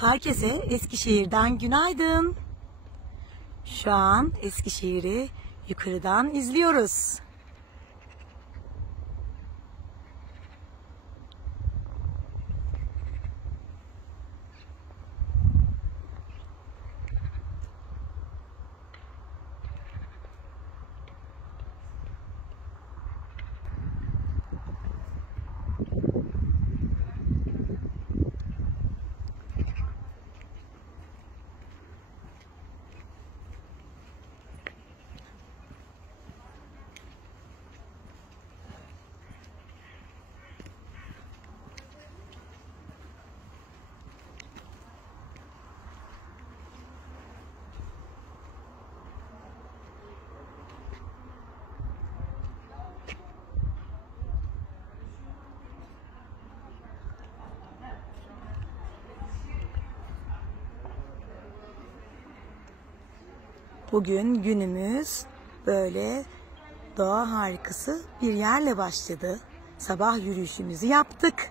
Herkese Eskişehir'den günaydın. Şu an Eskişehir'i yukarıdan izliyoruz. Bugün günümüz böyle doğa harikası bir yerle başladı. Sabah yürüyüşümüzü yaptık.